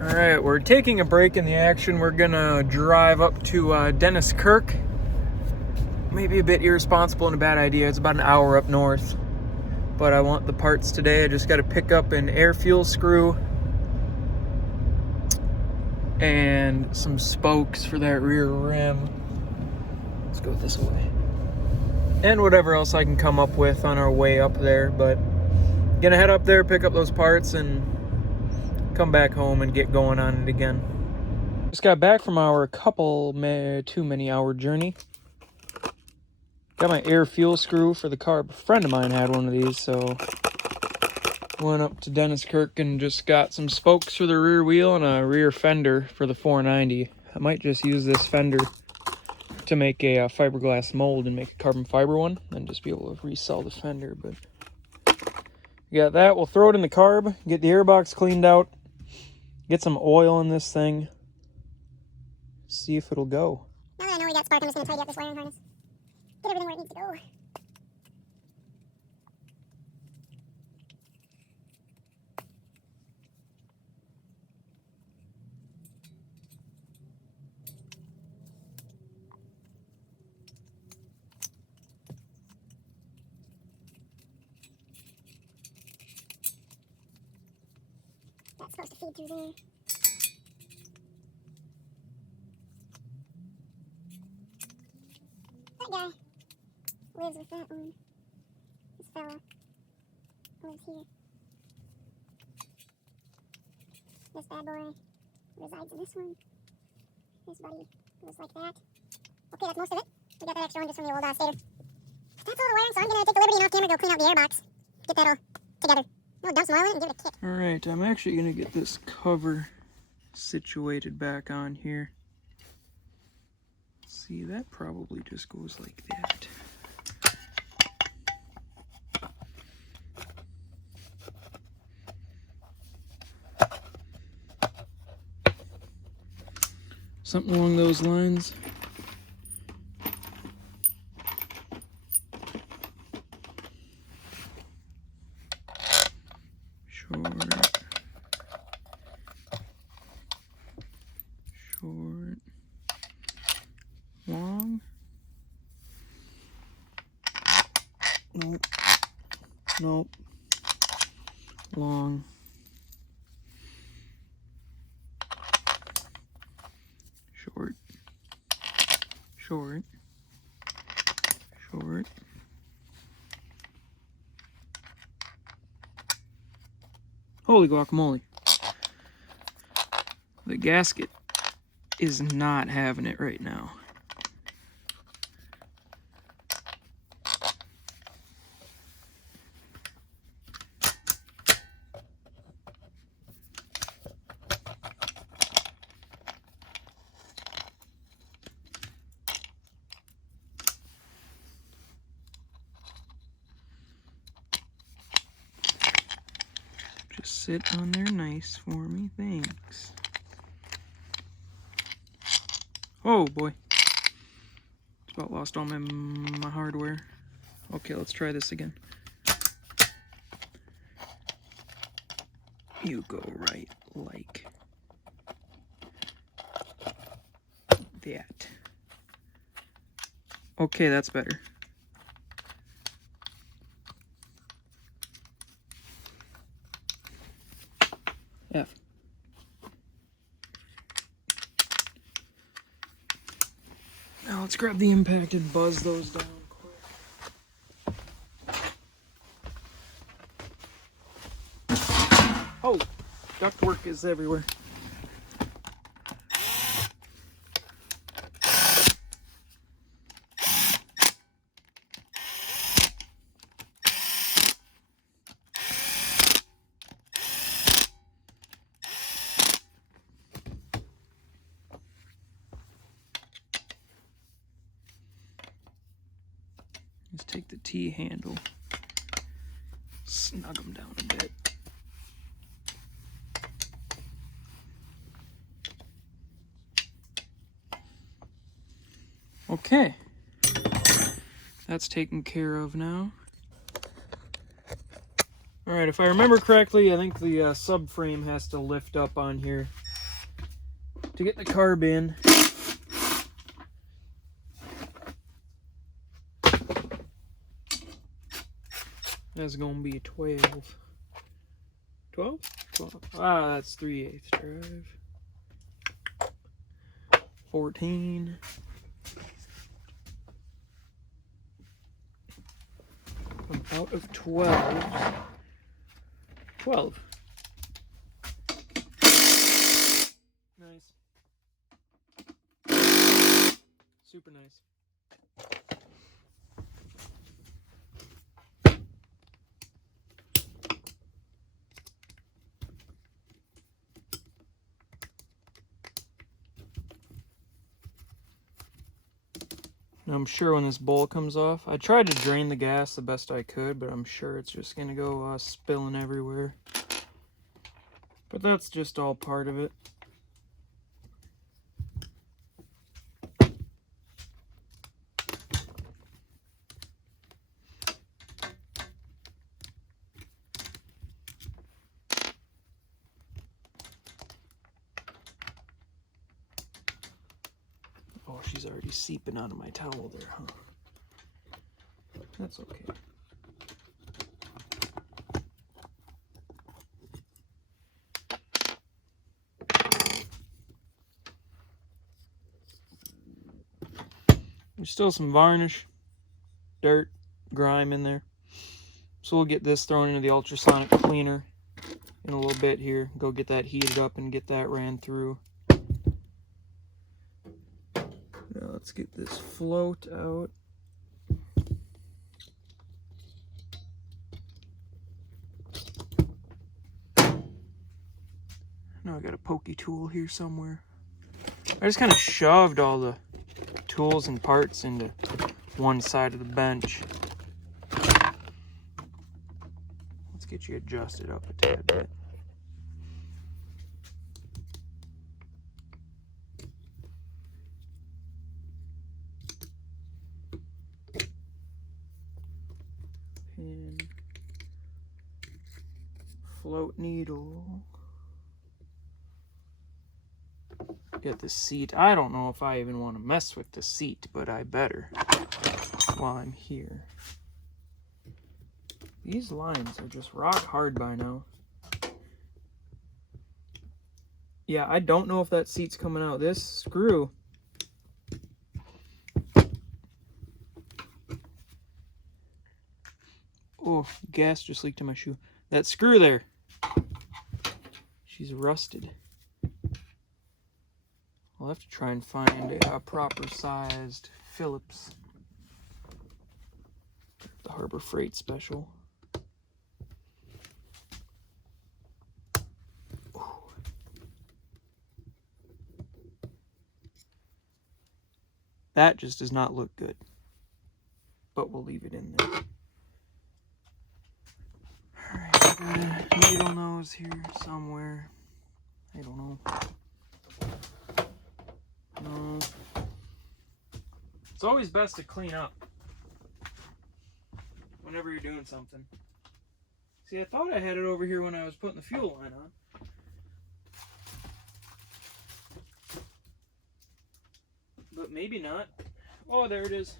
Alright, we're taking a break in the action. We're gonna drive up to Dennis Kirk. Maybe a bit irresponsible and a bad idea. It's about an hour up north. But I want the parts today. I just gotta pick up an air fuel screw and some spokes for that rear rim. Let's go this way. And whatever else I can come up with on our way up there. But gonna head up there, pick up those parts, and come back home and get going on it again. Just got back from our too many hour journey. Got my air fuel screw for the car. A friend of mine had one of these, so went up to Dennis Kirk and just got some spokes for the rear wheel and a rear fender for the 490. I might just use this fender to make a fiberglass mold and make a carbon fiber one, and just be able to resell the fender. But we got that. We'll throw it in the carb, get the airbox cleaned out, get some oil in this thing, see if it'll go. Now that I know we got spark, I'm just going to tidy up this wiring harness. Get everything where it needs to go. That's supposed to feed through there. That guy lives with that one. This fella lives here. This bad boy resides in this one. This buddy goes like that. Okay, that's most of it. We got that extra one just from the old stator. That's all the wiring, so I'm going to take the liberty and off camera go clean out the airbox. Get that all together. No, dump some oil in it and give it a kick. Alright, I'm actually going to get this cover situated back on here. See, that probably just goes like that. Something along those lines. Short, long, nope, long, short, holy guacamole. The gasket is not having it right now. Just sit on there nice for me, thanks. Oh boy, it's about lost all my hardware. Okay, let's try this again. You go right like that. Okay, that's better. F. Now let's grab the impact and buzz those down quick. Oh, ductwork is everywhere. Let's take the T-handle, snug them down a bit. Okay, that's taken care of now. Alright, if I remember correctly, I think the subframe has to lift up on here to get the carb in. That's gonna be a 12. 12? 12. Ah, that's 3/8 drive. 14. I'm out of 12. 12. Nice. Super nice. I'm sure when this bowl comes off, I tried to drain the gas the best I could, but I'm sure it's just gonna go spilling everywhere. But that's just all part of it. Oh, she's already seeping out of my towel there, huh? That's okay. There's still some varnish, dirt, grime in there. So we'll get this thrown into the ultrasonic cleaner in a little bit here. Go get that heated up and get that ran through. Now let's get this float out. Now I got a pokey tool here somewhere. I just kind of shoved all the tools and parts into one side of the bench. Let's get you adjusted up a tad bit. Pin, float needle. Get the seat. I don't know if I even want to mess with the seat, but I better while I'm here. These lines are just rock hard by now. Yeah, I don't know if that seat's coming out. This screw. Oh, gas just leaked in my shoe. That screw there. She's rusted. I'll have to try and find a proper sized Phillips. The Harbor Freight special. Ooh. That just does not look good. But we'll leave it in there. Alright, got a needle nose here somewhere. I don't know. No. It's always best to clean up whenever you're doing something. See, I thought I had it over here when I was putting the fuel line on. But maybe not. Oh, there it is.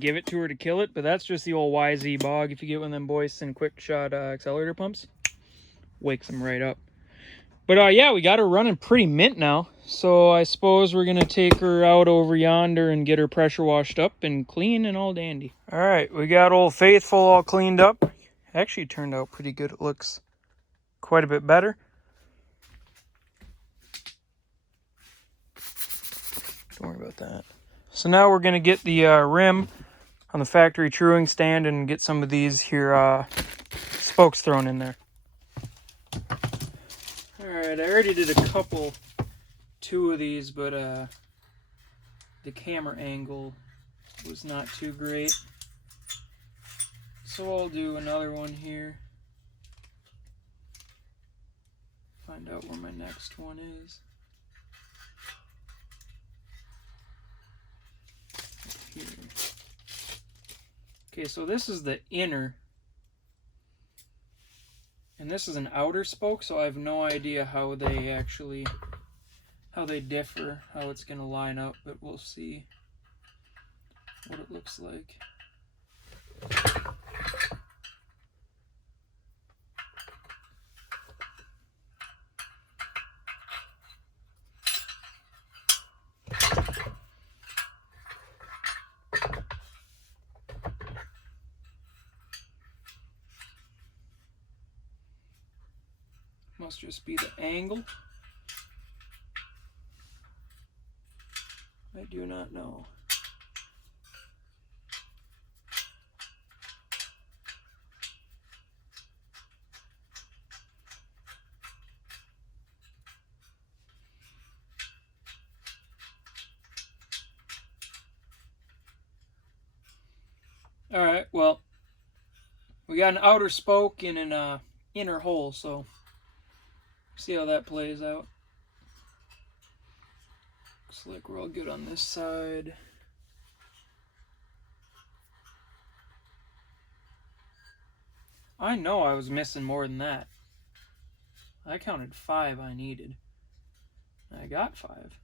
give it to her to kill it, but that's just the old YZ bog. If you get one of them Boyson quick shot accelerator pumps, wakes them right up. But yeah, we got her running pretty mint now. So I suppose we're gonna take her out over yonder and get her pressure washed up and clean and all dandy. All right, we got Old Faithful all cleaned up. Actually turned out pretty good. It looks quite a bit better. Don't worry about that. So now we're gonna get the rim on the factory truing stand and get some of these here spokes thrown in there. Alright, I already did two of these, but the camera angle was not too great. So I'll do another one here. Find out where my next one is. Here. Okay, so this is the inner. And this is an outer spoke, so I have no idea how they differ, how it's going to line up, but we'll see what it looks like. Must just be the angle. I do not know. All right, well, we got an outer spoke and an inner hole, so see how that plays out. Looks like we're all good on this side. I know I was missing more than that. I counted 5 I needed. I got 5.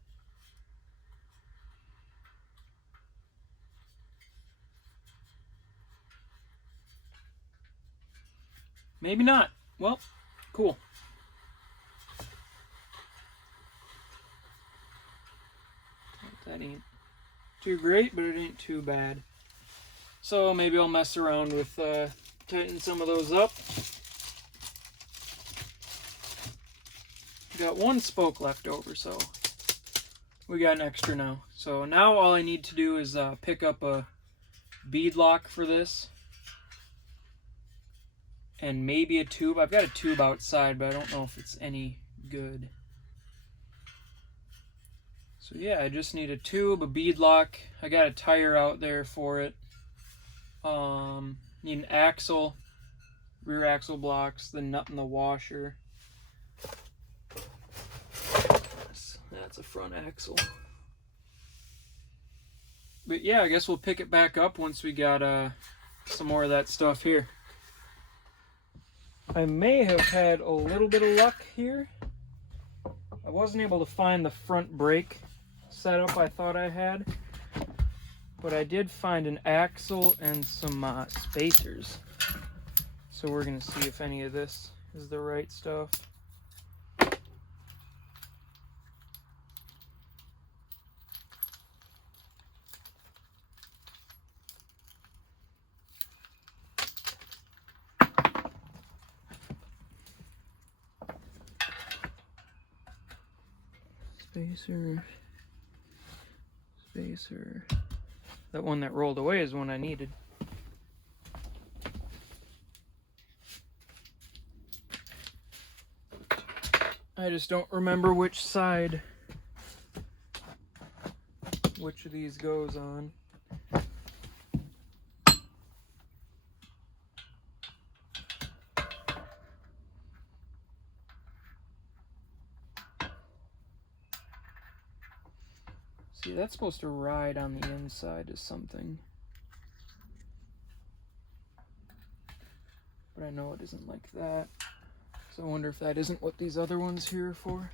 Maybe not. Well, cool. That ain't too great, but it ain't too bad. So maybe I'll mess around with tightening some of those up. Got one spoke left over, so we got an extra now. So now all I need to do is pick up a bead lock for this. And maybe a tube. I've got a tube outside, but I don't know if it's any good. So yeah, I just need a tube, a bead lock. I got a tire out there for it. Need an axle, rear axle blocks, the nut and the washer. That's a front axle. But yeah, I guess we'll pick it back up once we got some more of that stuff here. I may have had a little bit of luck here. I wasn't able to find the front brake setup I thought I had, but I did find an axle and some spacers. So we're gonna see if any of this is the right stuff. Spacer. That one that rolled away is one I needed. I just don't remember which side which of these goes on. See, that's supposed to ride on the inside of something. But I know it isn't like that. So I wonder if that isn't what these other ones here are for.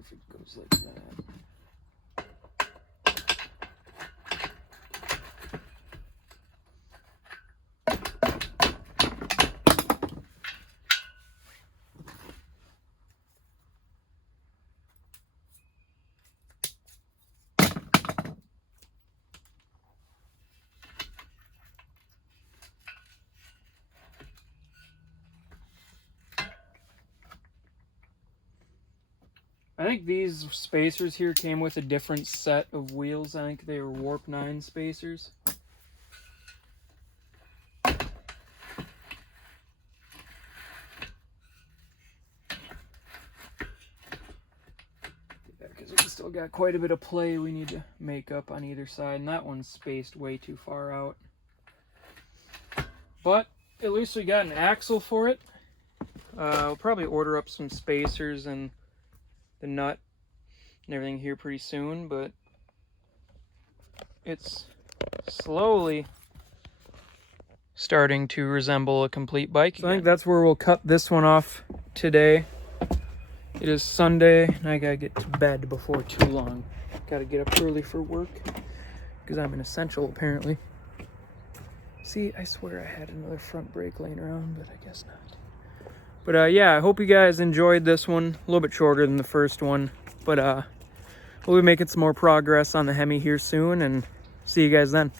if it goes like that. I think these spacers here came with a different set of wheels. I think they were Warp 9 spacers. Because we still got quite a bit of play we need to make up on either side, and that one's spaced way too far out. But at least we got an axle for it. I'll probably order up some spacers and the nut and everything here pretty soon, but it's slowly starting to resemble a complete bike again. So I think that's where we'll cut this one off today. It is Sunday and I gotta get to bed before too long. Gotta get up early for work because I'm an essential apparently. See, I swear I had another front brake laying around, but I guess not. But yeah, I hope you guys enjoyed this one. A little bit shorter than the first one. But we'll be making some more progress on the Hemi here soon, and see you guys then.